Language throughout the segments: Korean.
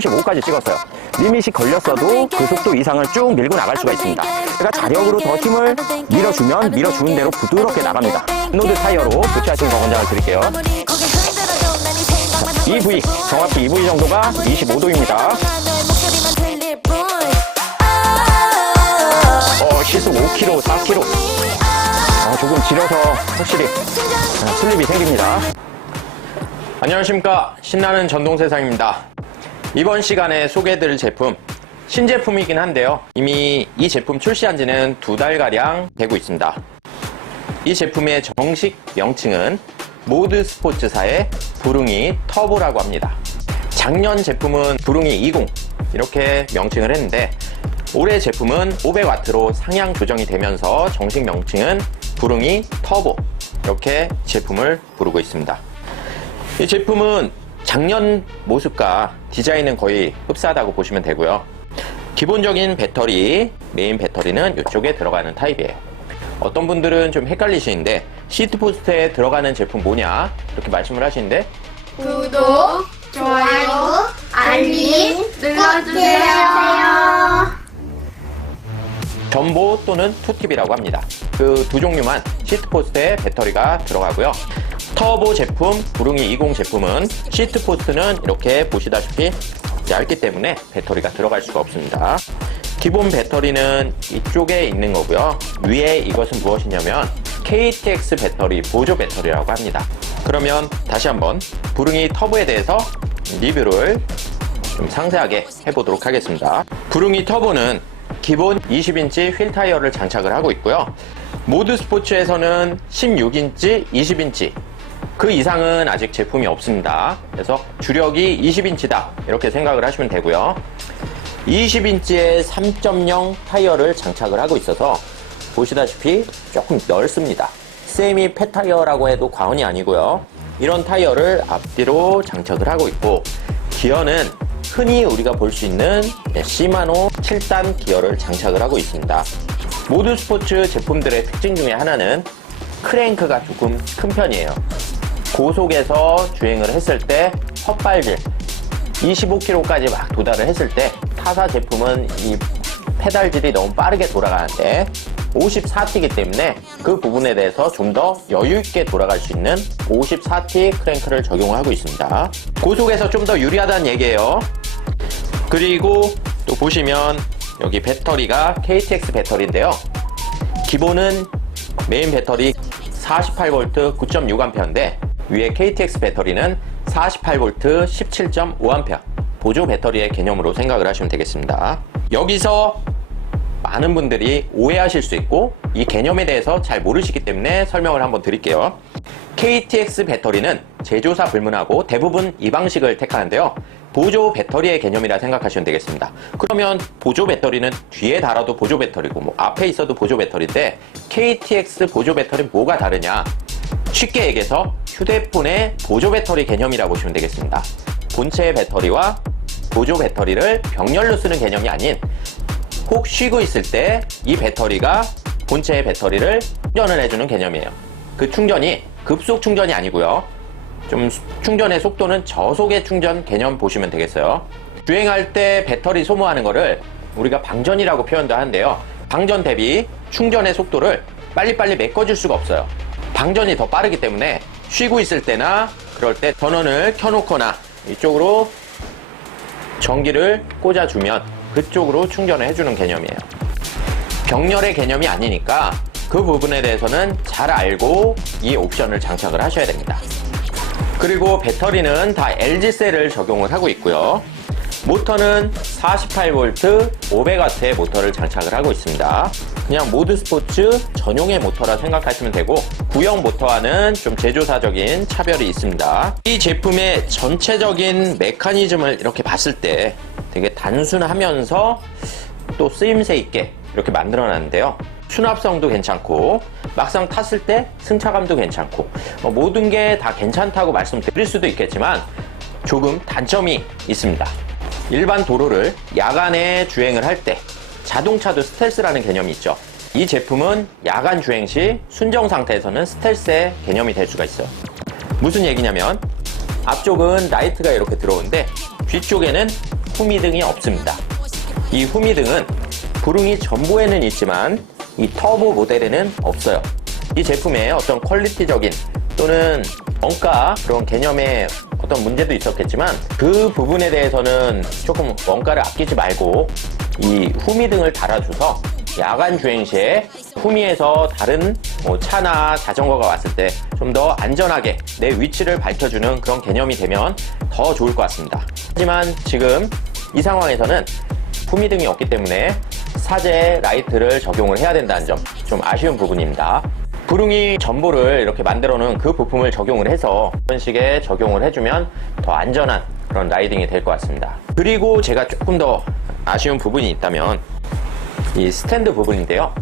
35까지 찍었어요. 리밋이 걸렸어도 그 속도 이상을 쭉 밀고 나갈 수가 있습니다. 그러니까 자력으로 더 힘을 밀어주면 밀어주는 대로 부드럽게 나갑니다. 노드 타이어로 교체하시는 거 권장을 드릴게요. EV, 정확히 EV 정도가 25도입니다. 시속 5km, 4km. 조금 지려서 확실히 슬립이 생깁니다. 안녕하십니까, 신나는 전동세상입니다. 이번 시간에 소개해드릴 제품, 신제품이긴 한데요, 이미 이 제품 출시한 지는 2달가량 되고 있습니다. 이 제품의 정식 명칭은 모드스포츠사의 부릉이 터보라고 합니다. 작년 제품은 부릉이 20 이렇게 명칭을 했는데, 올해 제품은 500W로 상향 조정이 되면서 정식 명칭은 부릉이 터보, 이렇게 제품을 부르고 있습니다. 이 제품은 작년 모습과 디자인은 거의 흡사하다고 보시면 되고요. 기본적인 배터리, 메인 배터리는 이쪽에 들어가는 타입이에요. 어떤 분들은 좀 헷갈리시는데, 시트포스트에 들어가는 제품 뭐냐 이렇게 말씀을 하시는데, 구독, 좋아요, 알림 눌러주세요. 전보 또는 투팁이라고 합니다. 그 두 종류만 시트포스트에 배터리가 들어가고요. 터보 제품, 부릉이 20 제품은 시트포스트는 이렇게 보시다시피 얇기 때문에 배터리가 들어갈 수가 없습니다. 기본 배터리는 이쪽에 있는 거고요. 위에 이것은 무엇이냐면 KTX 배터리, 보조 배터리라고 합니다. 그러면 다시 한번 부릉이 터보에 대해서 리뷰를 좀 상세하게 해보도록 하겠습니다. 부릉이 터보는 기본 20인치 휠 타이어를 장착을 하고 있고요. 모드 스포츠에서는 16인치, 20인치 그 이상은 아직 제품이 없습니다. 그래서 주력이 20인치다 이렇게 생각을 하시면 되고요. 20인치의 3.0 타이어를 장착을 하고 있어서 보시다시피 조금 넓습니다. 세미 팻 타이어라고 해도 과언이 아니고요. 이런 타이어를 앞뒤로 장착을 하고 있고, 기어는 흔히 우리가 볼 수 있는 시마노 7단 기어를 장착을 하고 있습니다. 모드 스포츠 제품들의 특징 중에 하나는 크랭크가 조금 큰 편이에요. 고속에서 주행을 했을 때 헛발질 25km까지 막 도달을 했을 때, 타사 제품은 이 페달질이 너무 빠르게 돌아가는데 54T이기 때문에 그 부분에 대해서 좀 더 여유있게 돌아갈 수 있는 54T 크랭크를 적용하고 있습니다. 고속에서 좀 더 유리하다는 얘기예요. 그리고 또 보시면 여기 배터리가 KTX 배터리인데요. 기본은 메인 배터리 48V 9.6A인데 위에 KTX 배터리는 48V 17.5A 보조 배터리의 개념으로 생각을 하시면 되겠습니다. 여기서 많은 분들이 오해하실 수 있고 이 개념에 대해서 잘 모르시기 때문에 설명을 한번 드릴게요. KTX 배터리는 제조사 불문하고 대부분 이 방식을 택하는데요. 보조 배터리의 개념이라 생각하시면 되겠습니다. 그러면 보조 배터리는 뒤에 달아도 보조 배터리고 뭐 앞에 있어도 보조 배터리인데, KTX 보조 배터리는 뭐가 다르냐? 쉽게 얘기해서 휴대폰의 보조 배터리 개념이라고 보시면 되겠습니다. 본체 배터리와 보조 배터리를 병렬로 쓰는 개념이 아닌, 혹 쉬고 있을 때 이 배터리가 본체의 배터리를 충전을 해주는 개념이에요. 그 충전이 급속 충전이 아니고요. 좀 충전의 속도는 저속의 충전 개념 보시면 되겠어요. 주행할 때 배터리 소모하는 거를 우리가 방전이라고 표현도 하는데요. 방전 대비 충전의 속도를 빨리빨리 메꿔줄 수가 없어요. 방전이 더 빠르기 때문에 쉬고 있을 때나 그럴 때 전원을 켜놓거나 이쪽으로 전기를 꽂아주면 그쪽으로 충전을 해주는 개념이에요. 병렬의 개념이 아니니까 그 부분에 대해서는 잘 알고 이 옵션을 장착을 하셔야 됩니다. 그리고 배터리는 다 LG셀을 적용을 하고 있고요. 모터는 48V 500W의 모터를 장착을 하고 있습니다. 그냥 모드 스포츠 전용의 모터라 생각하시면 되고, 구형 모터와는 좀 제조사적인 차별이 있습니다. 이 제품의 전체적인 메커니즘을 이렇게 봤을 때 되게 단순하면서 또 쓰임새 있게 이렇게 만들어놨는데요. 수납성도 괜찮고 막상 탔을 때 승차감도 괜찮고 모든 게 다 괜찮다고 말씀드릴 수도 있겠지만 조금 단점이 있습니다. 일반 도로를 야간에 주행을 할 때 자동차도 스텔스라는 개념이 있죠. 이 제품은 야간 주행 시 순정 상태에서는 스텔스의 개념이 될 수가 있어요. 무슨 얘기냐면 앞쪽은 라이트가 이렇게 들어오는데 뒤쪽에는 후미등이 없습니다. 이 후미등은 부릉이 전보에는 있지만 이 터보 모델에는 없어요. 이 제품의 어떤 퀄리티적인 또는 원가 그런 개념의 어떤 문제도 있었겠지만 그 부분에 대해서는 조금 원가를 아끼지 말고 이 후미등을 달아줘서 야간 주행 시에 후미에서 다른 뭐 차나 자전거가 왔을 때 좀 더 안전하게 내 위치를 밝혀주는 그런 개념이 되면 더 좋을 것 같습니다. 하지만 지금 이 상황에서는 후미등이 없기 때문에 사제 라이트를 적용을 해야 된다는 점 좀 아쉬운 부분입니다. 부릉이 전보를 이렇게 만들어 놓은 그 부품을 적용을 해서 이런 식의 적용을 해주면 더 안전한 그런 라이딩이 될 것 같습니다. 그리고 제가 조금 더 아쉬운 부분이 있다면 이 스탠드 부분인데요.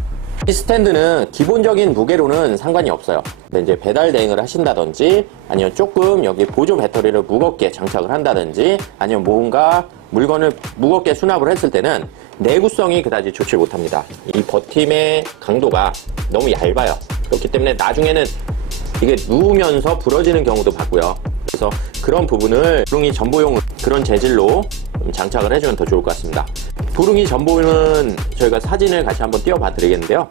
이 스탠드는 기본적인 무게로는 상관이 없어요. 근데 이제 배달 대행을 하신다든지 아니면 조금 여기 보조 배터리를 무겁게 장착을 한다든지 아니면 뭔가 물건을 무겁게 수납을 했을 때는 내구성이 그다지 좋지 못합니다. 이 버팀의 강도가 너무 얇아요. 그렇기 때문에 나중에는 이게 누우면서 부러지는 경우도 봤고요. 그래서 그런 부분을 부릉이 전보용 그런 재질로 장착을 해주면 더 좋을 것 같습니다. 부릉이 전보는 저희가 사진을 같이 한번 띄워봐 드리겠는데요.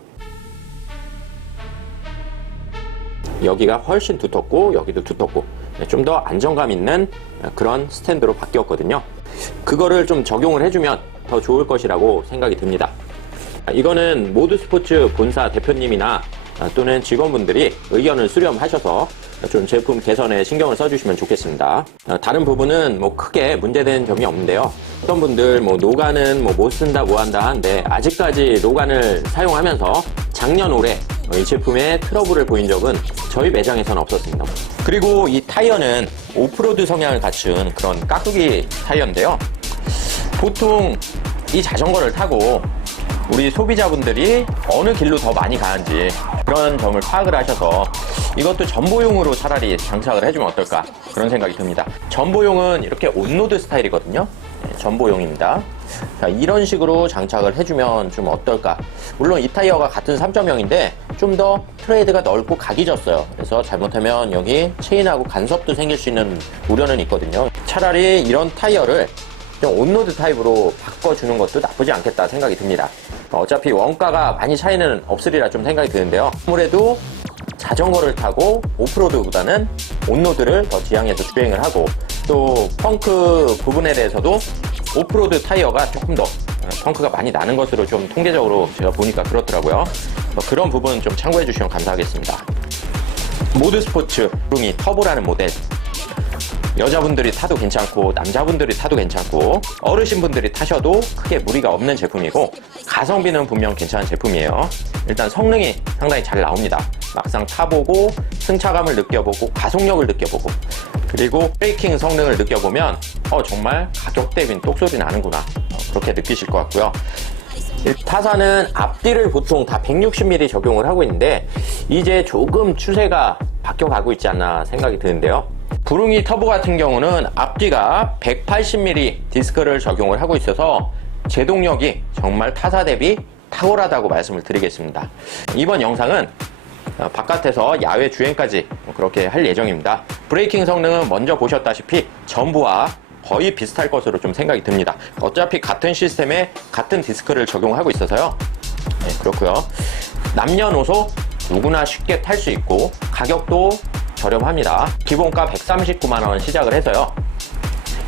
여기가 훨씬 두텁고 여기도 두텁고 좀 더 안정감 있는 그런 스탠드로 바뀌었거든요. 그거를 좀 적용을 해주면 더 좋을 것이라고 생각이 듭니다. 이거는 모드스포츠 본사 대표님이나 또는 직원분들이 의견을 수렴하셔서 좀 제품 개선에 신경을 써주시면 좋겠습니다. 다른 부분은 뭐 크게 문제되는 점이 없는데요. 어떤 분들 뭐 노간은 뭐 못 쓴다 뭐 한다 하는데 아직까지 노간을 사용하면서 작년 올해 이 제품에 트러블을 보인 적은 저희 매장에서는 없었습니다. 그리고 이 타이어는 오프로드 성향을 갖춘 그런 깍두기 타이어인데요. 보통 이 자전거를 타고 우리 소비자분들이 어느 길로 더 많이 가는지 그런 점을 파악을 하셔서 이것도 전보용으로 차라리 장착을 해주면 어떨까 그런 생각이 듭니다. 전보용은 이렇게 온로드 스타일이거든요. 네, 전보용입니다. 자, 이런 식으로 장착을 해주면 좀 어떨까. 물론 이 타이어가 같은 3.0인데 좀 더 트레이드가 넓고 각이 졌어요. 그래서 잘못하면 여기 체인하고 간섭도 생길 수 있는 우려는 있거든요. 차라리 이런 타이어를 좀 온로드 타입으로 바꿔주는 것도 나쁘지 않겠다 생각이 듭니다. 어차피 원가가 많이 차이는 없으리라 좀 생각이 드는데요. 아무래도 자전거를 타고 오프로드보다는 온로드를 더 지향해서 주행을 하고 또 펑크 부분에 대해서도 오프로드 타이어가 조금 더 펑크가 많이 나는 것으로 좀 통계적으로 제가 보니까 그렇더라고요. 그런 부분 좀 참고해 주시면 감사하겠습니다. 모드스포츠 부릉이 터보라는 모델, 여자분들이 타도 괜찮고 남자분들이 타도 괜찮고 어르신분들이 타셔도 크게 무리가 없는 제품이고 가성비는 분명 괜찮은 제품이에요. 일단 성능이 상당히 잘 나옵니다. 막상 타보고 승차감을 느껴보고 가속력을 느껴보고 그리고 브레이킹 성능을 느껴보면 정말 가격 대비는 똑소리 나는구나 그렇게 느끼실 것 같고요. 타사는 앞뒤를 보통 다 160mm 적용을 하고 있는데 이제 조금 추세가 바뀌어가고 있지 않나 생각이 드는데요. 부릉이 터보 같은 경우는 앞뒤가 180mm 디스크를 적용을 하고 있어서 제동력이 정말 타사 대비 탁월하다고 말씀을 드리겠습니다. 이번 영상은 바깥에서 야외 주행까지 그렇게 할 예정입니다. 브레이킹 성능은 먼저 보셨다시피 전보와 거의 비슷할 것으로 좀 생각이 듭니다. 어차피 같은 시스템에 같은 디스크를 적용하고 있어서요. 네, 그렇고요. 남녀노소 누구나 쉽게 탈 수 있고 가격도 저렴합니다. 기본가 139만원 시작을 해서요.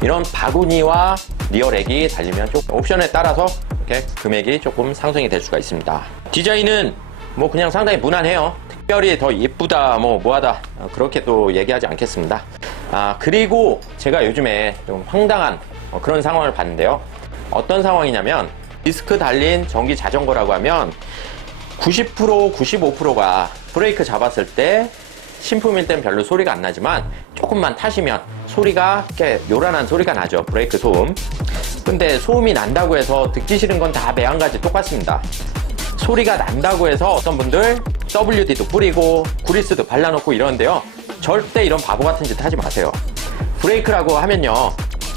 이런 바구니와 리어렉이 달리면 조금 옵션에 따라서 이렇게 금액이 조금 상승이 될 수가 있습니다. 디자인은 뭐 그냥 상당히 무난해요. 특별히 더 예쁘다 뭐하다 그렇게 또 얘기하지 않겠습니다. 그리고 제가 요즘에 좀 황당한 그런 상황을 봤는데요. 어떤 상황이냐면 디스크 달린 전기 자전거라고 하면 90% 95%가 브레이크 잡았을 때 신품일 땐 별로 소리가 안 나지만 조금만 타시면 소리가 이렇게 요란한 소리가 나죠. 브레이크 소음. 근데 소음이 난다고 해서 듣기 싫은 건 다 매한가지 똑같습니다. 소리가 난다고 해서 어떤 분들 WD도 뿌리고 구리스도 발라놓고 이러는데요. 절대 이런 바보 같은 짓 하지 마세요. 브레이크라고 하면요.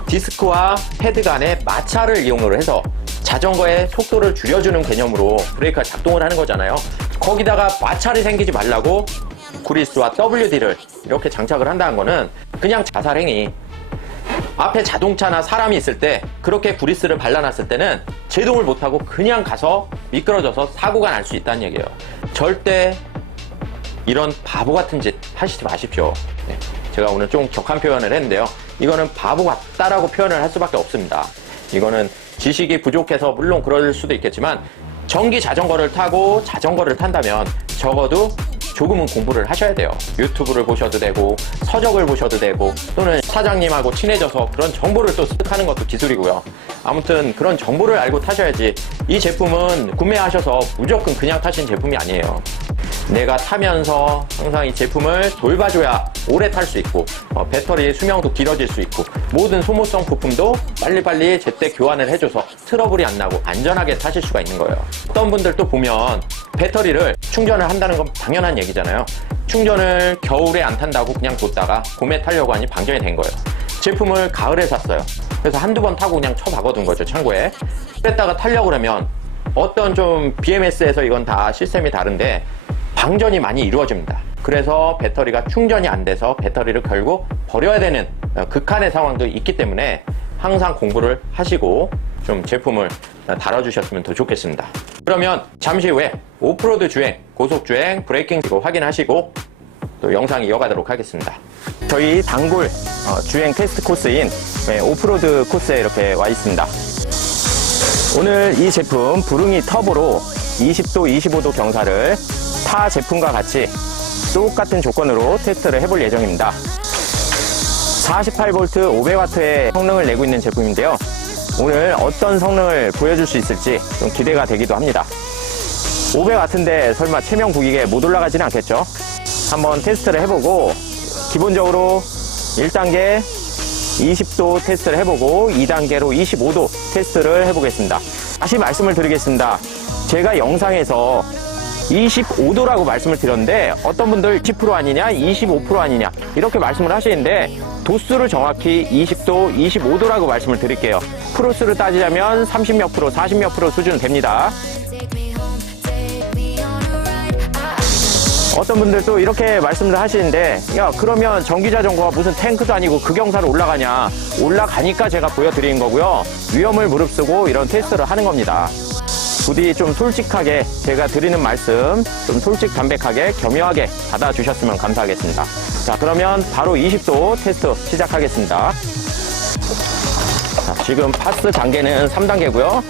디스크와 패드 간의 마찰을 이용을 해서 자전거의 속도를 줄여주는 개념으로 브레이크가 작동을 하는 거잖아요. 거기다가 마찰이 생기지 말라고 구리스와 WD를 이렇게 장착을 한다는 거는 그냥 자살행위. 앞에 자동차나 사람이 있을 때 그렇게 그리스를 발라놨을 때는 제동을 못하고 그냥 가서 미끄러져서 사고가 날 수 있다는 얘기예요. 절대 이런 바보 같은 짓 하시지 마십시오. 네, 제가 오늘 좀 격한 표현을 했는데요. 이거는 바보 같다라고 표현을 할 수밖에 없습니다. 이거는 지식이 부족해서 물론 그럴 수도 있겠지만 전기 자전거를 타고 자전거를 탄다면 적어도 조금은 공부를 하셔야 돼요. 유튜브를 보셔도 되고 서적을 보셔도 되고 또는 사장님하고 친해져서 그런 정보를 또 습득하는 것도 기술이고요. 아무튼 그런 정보를 알고 타셔야지. 이 제품은 구매하셔서 무조건 그냥 타신 제품이 아니에요. 내가 타면서 항상 이 제품을 돌봐줘야 오래 탈 수 있고 배터리 수명도 길어질 수 있고 모든 소모성 부품도 빨리빨리 제때 교환을 해줘서 트러블이 안 나고 안전하게 타실 수가 있는 거예요. 어떤 분들 또 보면 배터리를 충전을 한다는 건 당연한 얘기잖아요. 충전을 겨울에 안 탄다고 그냥 뒀다가 봄에 타려고 하니 방전이 된 거예요. 제품을 가을에 샀어요. 그래서 한두 번 타고 그냥 쳐박아둔 거죠, 창고에. 그랬다가 타려고 그러면 어떤 좀 BMS에서 이건 다 시스템이 다른데 방전이 많이 이루어집니다. 그래서 배터리가 충전이 안 돼서 배터리를 결국 버려야 되는 극한의 상황도 있기 때문에 항상 공부를 하시고 좀 제품을 다뤄주셨으면 더 좋겠습니다. 그러면 잠시 후에 오프로드 주행, 고속주행, 브레이킹 확인하시고 또 영상 이어가도록 하겠습니다. 저희 단골 주행 테스트 코스인 오프로드 코스에 이렇게 와 있습니다. 오늘 이 제품 부릉이 터보로 20도, 25도 경사를 타 제품과 같이 똑같은 조건으로 테스트를 해볼 예정입니다. 48V 500W의 성능을 내고 있는 제품인데요. 오늘 어떤 성능을 보여줄 수 있을지 좀 기대가 되기도 합니다. 500W인데 설마 체명 부기계 못 올라가지는 않겠죠? 한번 테스트를 해보고 기본적으로 1단계 20도 테스트를 해보고 2단계로 25도 테스트를 해보겠습니다. 다시 말씀을 드리겠습니다. 제가 영상에서 25도라고 말씀을 드렸는데 어떤 분들 10% 아니냐 25% 아니냐 이렇게 말씀을 하시는데 도수를 정확히 20도 25도라고 말씀을 드릴게요. 프로수를 따지자면 30몇 프로 40몇 프로 수준 됩니다. 어떤 분들 또 이렇게 말씀을 하시는데 야 그러면 전기자전거가 무슨 탱크도 아니고 그 경사를 올라가냐. 올라가니까 제가 보여드리는 거고요. 위험을 무릅쓰고 이런 테스트를 하는 겁니다. 부디 좀 솔직하게 제가 드리는 말씀 좀 솔직담백하게 겸허하게 받아주셨으면 감사하겠습니다. 자 그러면 바로 20도 테스트 시작하겠습니다. 자, 지금 파스 단계는 3단계고요.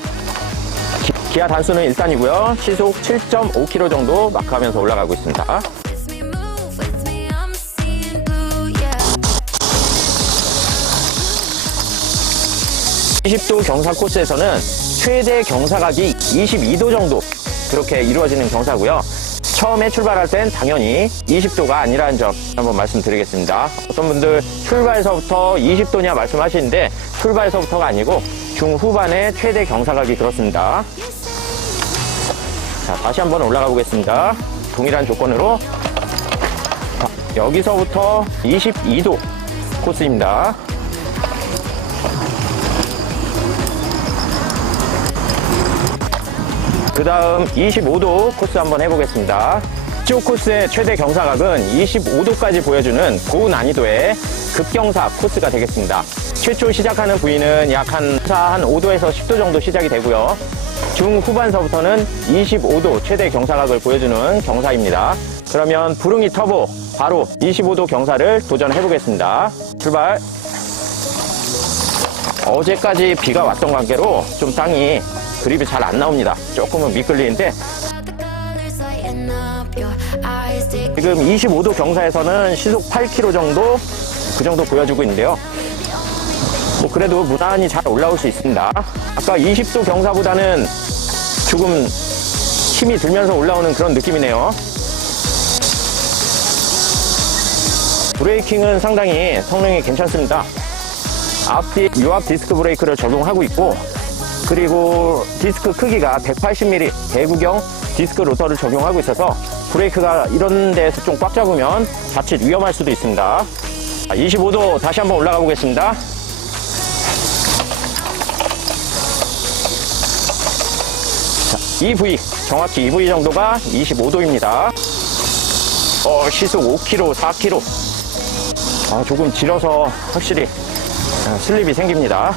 기아 단수는 1단이고요. 시속 7.5km 정도 마크하면서 올라가고 있습니다. 20도 경사 코스에서는 최대 경사각이 22도 정도 그렇게 이루어지는 경사고요. 처음에 출발할 땐 당연히 20도가 아니라는 점 한번 말씀드리겠습니다. 어떤 분들 출발에서부터 20도냐 말씀하시는데 출발에서부터가 아니고 중후반에 최대 경사각이 그렇습니다. 자, 다시 한번 올라가 보겠습니다. 동일한 조건으로 여기서부터 22도 코스입니다. 그 다음 25도 코스 한번 해보겠습니다. 이쪽 코스의 최대 경사각은 25도까지 보여주는 고난이도의 급경사 코스가 되겠습니다. 최초 시작하는 부위는 약 한 5도에서 10도 정도 시작이 되고요. 중후반서부터는 25도 최대 경사각을 보여주는 경사입니다. 그러면 부릉이 터보 바로 25도 경사를 도전해 보겠습니다. 출발. 어제까지 비가 왔던 관계로 좀 땅이 그립이 잘 안 나옵니다. 조금은 미끌리는데 지금 25도 경사에서는 시속 8km 정도 그 정도 보여주고 있는데요. 뭐 그래도 무난히 잘 올라올 수 있습니다. 아까 20도 경사보다는 조금 힘이 들면서 올라오는 그런 느낌이네요. 브레이킹은 상당히 성능이 괜찮습니다. 앞뒤 유압 디스크 브레이크를 적용하고 있고 그리고 디스크 크기가 180mm 대구경 디스크 로터를 적용하고 있어서 브레이크가 이런 데서 좀 꽉 잡으면 자칫 위험할 수도 있습니다. 25도 다시 한번 올라가 보겠습니다. 자, 이 부위 정확히 이 부위 정도가 25도입니다. 시속 5km, 4km 조금 길어서 확실히 슬립이 생깁니다.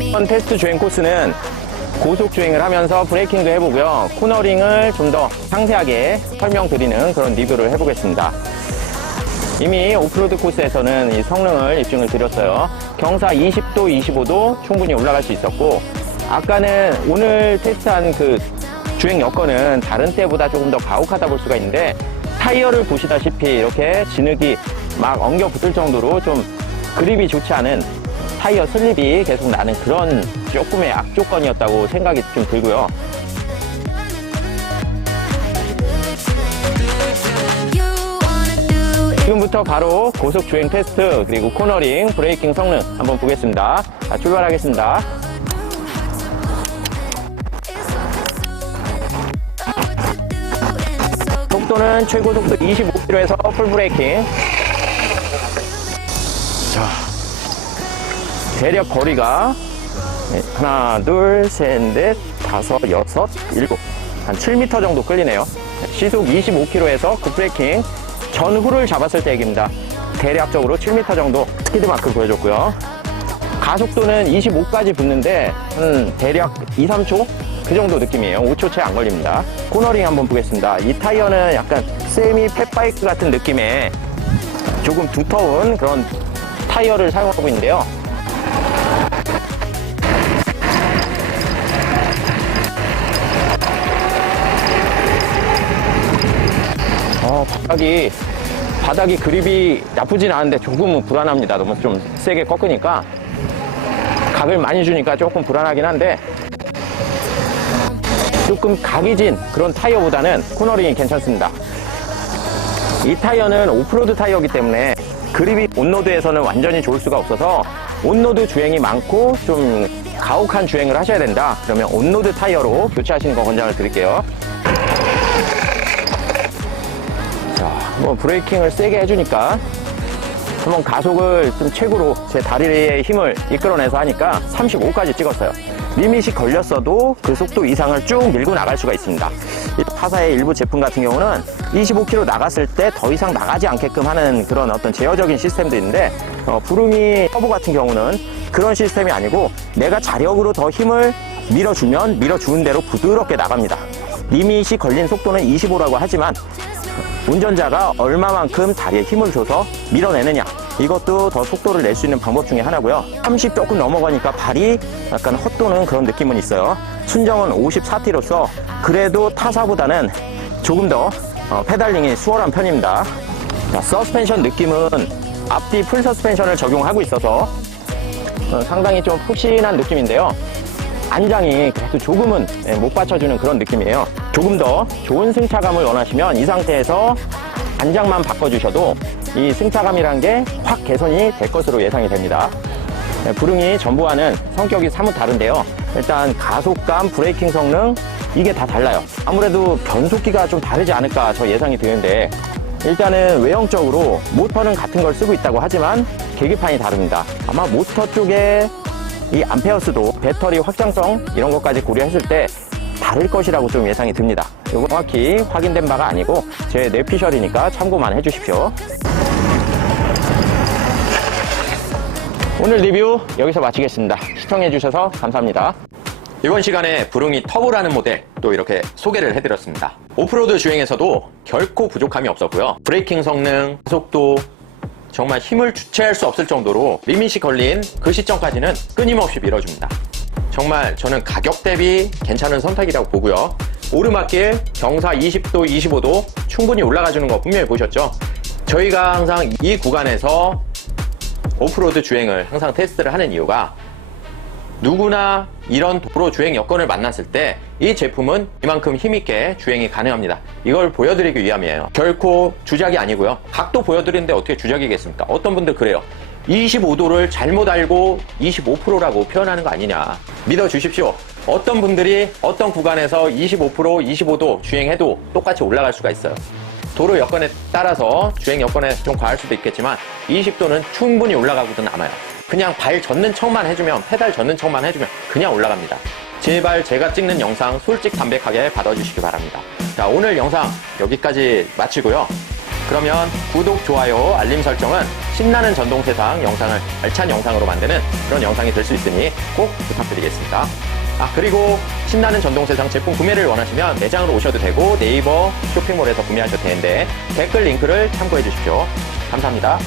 이번 테스트 주행 코스는 고속 주행을 하면서 브레이킹도 해보고요. 코너링을 좀 더 상세하게 설명드리는 그런 리뷰를 해보겠습니다. 이미 오프로드 코스에서는 이 성능을 입증을 드렸어요. 경사 20도, 25도 충분히 올라갈 수 있었고, 아까는 오늘 테스트한 그 주행 여건은 다른 때보다 조금 더 가혹하다 볼 수가 있는데, 타이어를 보시다시피 이렇게 진흙이 막 엉겨 붙을 정도로 좀 그립이 좋지 않은 타이어 슬립이 계속 나는 그런 조금의 악조건이었다고 생각이 좀 들고요. 지금부터 바로 고속 주행 테스트 그리고 코너링, 브레이킹 성능 한번 보겠습니다. 자, 출발하겠습니다. 속도는 최고 속도 25km에서 풀 브레이킹. 자, 대략 거리가 하나, 둘, 셋, 넷, 다섯, 여섯, 일곱, 한 7m 정도 끌리네요. 시속 25km에서 급브레이킹 전후를 잡았을 때 얘기입니다. 대략적으로 7m 정도 스피드 마크 보여줬고요. 가속도는 25까지 붙는데 대략 2, 3초 그 정도 느낌이에요. 5초 채 안 걸립니다. 코너링 한번 보겠습니다. 이 타이어는 약간 세미 팻바이크 같은 느낌의 조금 두터운 그런 타이어를 사용하고 있는데요. 바닥이 그립이 나쁘진 않은데 조금은 불안합니다. 너무 좀 세게 꺾으니까 각을 많이 주니까 조금 불안하긴 한데, 조금 각이 진 그런 타이어보다는 코너링이 괜찮습니다. 이 타이어는 오프로드 타이어이기 때문에 그립이 온로드에서는 완전히 좋을 수가 없어서 온로드 주행이 많고 좀 가혹한 주행을 하셔야 된다 그러면 온로드 타이어로 교체하시는 거 권장을 드릴게요. 한번 브레이킹을 세게 해주니까 한번 가속을 좀 최고로 제 다리의 힘을 이끌어내서 하니까 35까지 찍었어요. 리밋이 걸렸어도 그 속도 이상을 쭉 밀고 나갈 수가 있습니다. 이 타사의 일부 제품 같은 경우는 25km 나갔을 때 더 이상 나가지 않게끔 하는 그런 어떤 제어적인 시스템도 있는데, 부릉이 터보 같은 경우는 그런 시스템이 아니고 내가 자력으로 더 힘을 밀어주면 밀어주는 대로 부드럽게 나갑니다. 리밋이 걸린 속도는 25라고 하지만 운전자가 얼마만큼 다리에 힘을 줘서 밀어내느냐, 이것도 더 속도를 낼 수 있는 방법 중에 하나고요. 30 조금 넘어가니까 발이 약간 헛도는 그런 느낌은 있어요. 순정은 54T로서 그래도 타사보다는 조금 더 페달링이 수월한 편입니다. 자, 서스펜션 느낌은 앞뒤 풀 서스펜션을 적용하고 있어서 상당히 좀 푹신한 느낌인데요. 안장이 그래도 조금은 못 받쳐주는 그런 느낌이에요. 조금 더 좋은 승차감을 원하시면 이 상태에서 안장만 바꿔주셔도 이 승차감이란 게 확 개선이 될 것으로 예상이 됩니다. 부릉이 전보와는 성격이 사뭇 다른데요. 일단 가속감, 브레이킹 성능 이게 다 달라요. 아무래도 변속기가 좀 다르지 않을까 저 예상이 되는데, 일단은 외형적으로 모터는 같은 걸 쓰고 있다고 하지만 계기판이 다릅니다. 아마 모터 쪽에 이 암페어스도 배터리 확장성 이런 것까지 고려했을 때 다를 것이라고 좀 예상이 듭니다. 이거 정확히 확인된 바가 아니고 제 뇌피셜이니까 참고만 해주십시오. 오늘 리뷰 여기서 마치겠습니다. 시청해주셔서 감사합니다. 이번 시간에 부릉이 터보라는 모델 또 이렇게 소개를 해드렸습니다. 오프로드 주행에서도 결코 부족함이 없었고요. 브레이킹 성능, 속도, 정말 힘을 주체할 수 없을 정도로 리밋이 걸린 그 시점까지는 끊임없이 밀어줍니다. 정말 저는 가격 대비 괜찮은 선택이라고 보고요. 오르막길 경사 20도, 25도 충분히 올라가주는 거 분명히 보셨죠? 저희가 항상 이 구간에서 오프로드 주행을 항상 테스트를 하는 이유가, 누구나 이런 도로 주행 여건을 만났을 때 이 제품은 이만큼 힘있게 주행이 가능합니다. 이걸 보여드리기 위함이에요. 결코 주작이 아니고요. 각도 보여드리는데 어떻게 주작이겠습니까? 어떤 분들 그래요. 25도를 잘못 알고 25%라고 표현하는 거 아니냐. 믿어주십시오. 어떤 분들이 어떤 구간에서 25%, 25도 주행해도 똑같이 올라갈 수가 있어요. 도로 여건에 따라서 주행 여건에 좀 과할 수도 있겠지만 20도는 충분히 올라가고도 남아요. 그냥 발 젓는 척만 해주면, 페달 젓는 척만 해주면 그냥 올라갑니다. 제발 제가 찍는 영상 솔직 담백하게 받아주시기 바랍니다. 자, 오늘 영상 여기까지 마치고요. 그러면 구독, 좋아요, 알림 설정은 신나는 전동세상 영상을 알찬 영상으로 만드는 그런 영상이 될 수 있으니 꼭 부탁드리겠습니다. 그리고 신나는 전동세상 제품 구매를 원하시면 매장으로 오셔도 되고 네이버 쇼핑몰에서 구매하셔도 되는데 댓글 링크를 참고해 주십시오. 감사합니다.